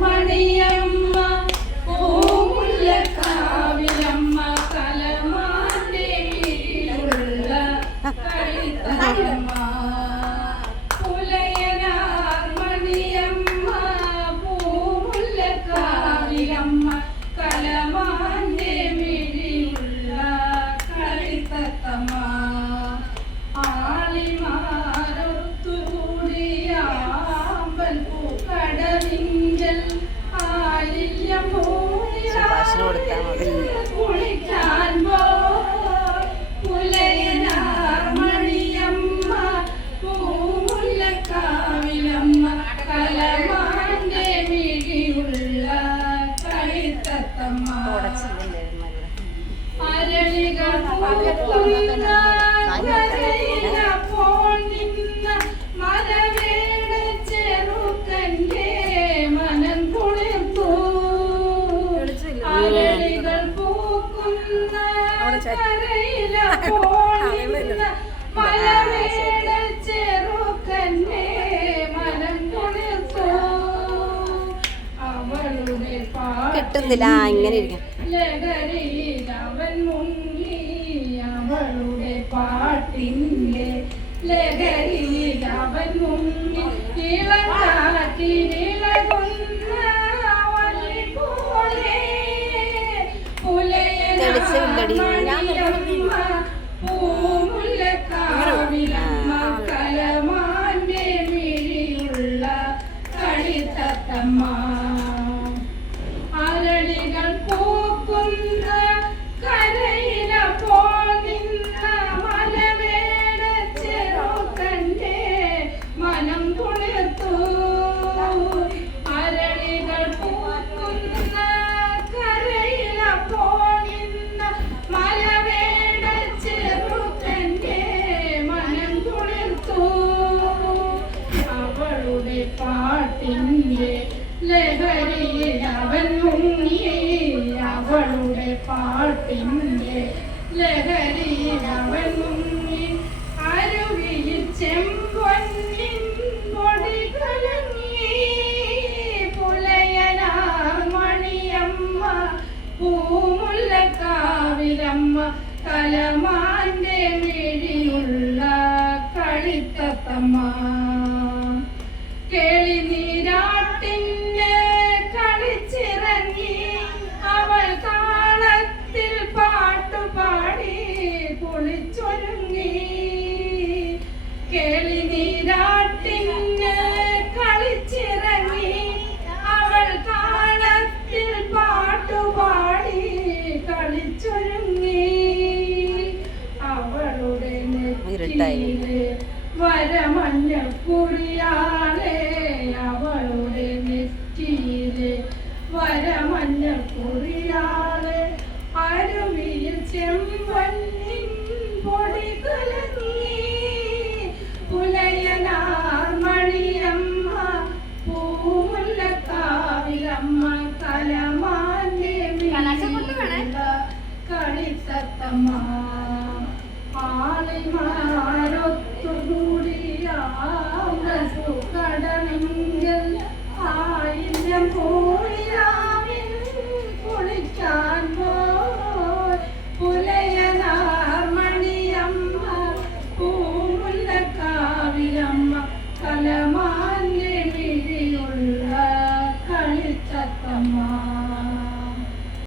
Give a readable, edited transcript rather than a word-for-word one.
മണിയമ്മ പൂമുല്ലക്കാവിലമ്മ കലമാന്റെ വീടുള്ള കളിത്തമ്മ മണിയമ്മ പൂമുല്ലക്കാവിലമ്മ കലമാന്റെ വീടുള്ള കളിത്തമ്മ ആളിമാരൊത്തുകൂടിയാമ്പൽ പൂക്കടവിങ്കൽ ആലില്യം കുളിക്കാൻ പുലയനാർമണിയമ്മ പൂമുല്ലക്കാവിലമ്മ കലമാന്റെ മിഴിയുള്ള കളിത്തത്തമ്മ അരളികൾ അപ്പോൾ നിന്ന മലവേട ചെറുക്കന്റെ മനം കുളിർത്തു അരളികൾ പൂക്കുന്ന കരയിലപ്പോൾ നിന്ന മലവേട ചെറുക്കന്റെ മനം കുളിർത്തു അവളുടെ കിട്ടുന്നില്ല ഇങ്ങനെ ഇരിക്കും ലഹരിയിൽ അവൻ മുങ്ങി അവളുടെ പാട്ടിന്റെ ലഹരിയിൽ അവൻ മുങ്ങി ഇളകാറ്റിനിളകുന്ന വള്ളി പോലെ പുലയനാർമണിയമ്മ പൂമുല്ലക്കാവിലമ്മ കലമാന്റെ മിഴിയുള്ള കളിത്തത്തമ്മ അരളികൾ പൂക്കുന്ന കരയിലപ്പോൾ നിന്ന മലവേട ചെറുക്കന്റെ മനം കുളിർത്തു അരളികൾ പൂക്കുന്ന കരയിലപ്പോൾ നിന്ന മലവേട ചെറുക്കന്റെ മനം കുളിർത്തു അവളുടെ പാട്ടിന്റെ ലഹരിയിൽ അവൻ മുങ്ങി അവളുടെ പാട്ടിന്റെ ലഹരിയിൽ അവൻ മുങ്ങി അരുവിയിൽ ചെമ്പൊന്നിൻ പൊടി കലങ്ങി പുലയനാർമണിയമ്മ പൂമുല്ലക്കാവിലമ്മ കലമാന്റെ മിഴിയുള്ള കളിത്തത്തമ്മ കേളിനീരാട്ടിന്റെ കളിച്ചിറങ്ങി അവൾ താളത്തിൽ പാട്ടുപാടി കുളിച്ചൊരുങ്ങി കേളിനീരാട്ടിന്റെ കളിച്ചിറങ്ങി അവൾ താളത്തിൽ പാട്ടുപാടി കളിച്ചൊരുങ്ങി അവളുടെ നെറ്റിയിലെ വരമഞ്ഞ കുറിയാളെ അവളുടെ നെറ്റിയിലെ വരമഞ്ഞ കുറിയാളെ അരുവിയിൽ ചെമ്പൊന്നിൻ പൊടി കലങ്ങി പുലയനാർമണിയമ്മ പൂമുല്ലക്കാവിലമ്മ കലമാന്റെ മിഴിയുള്ള കളിത്തത്തമ്മ ആളിമാരൊത്തുകൂടിയാടവിങ്കൽ ആയിരം കോഴിയാവിൻ കുളിക്കാൻ പുലയനാർമണിയമ്മ പൂമുല്ലക്കാവിലമ്മ കലമാന്റെ മിഴിയുള്ള കളിത്തത്തമ്മ